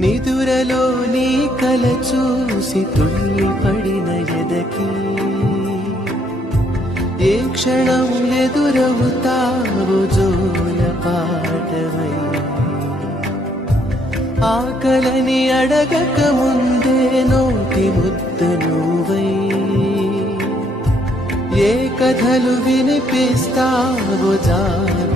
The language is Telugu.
నిదురలో నీ కల చూసి తుల్లి పడిన ఎదకి ఏ క్షణం ఎదురవుతావు జోల పాటవై ఆకలని అడగక ముందే నోటి ముద్ద నువ్వై ఏ కథలు వినిపిస్తావు జాన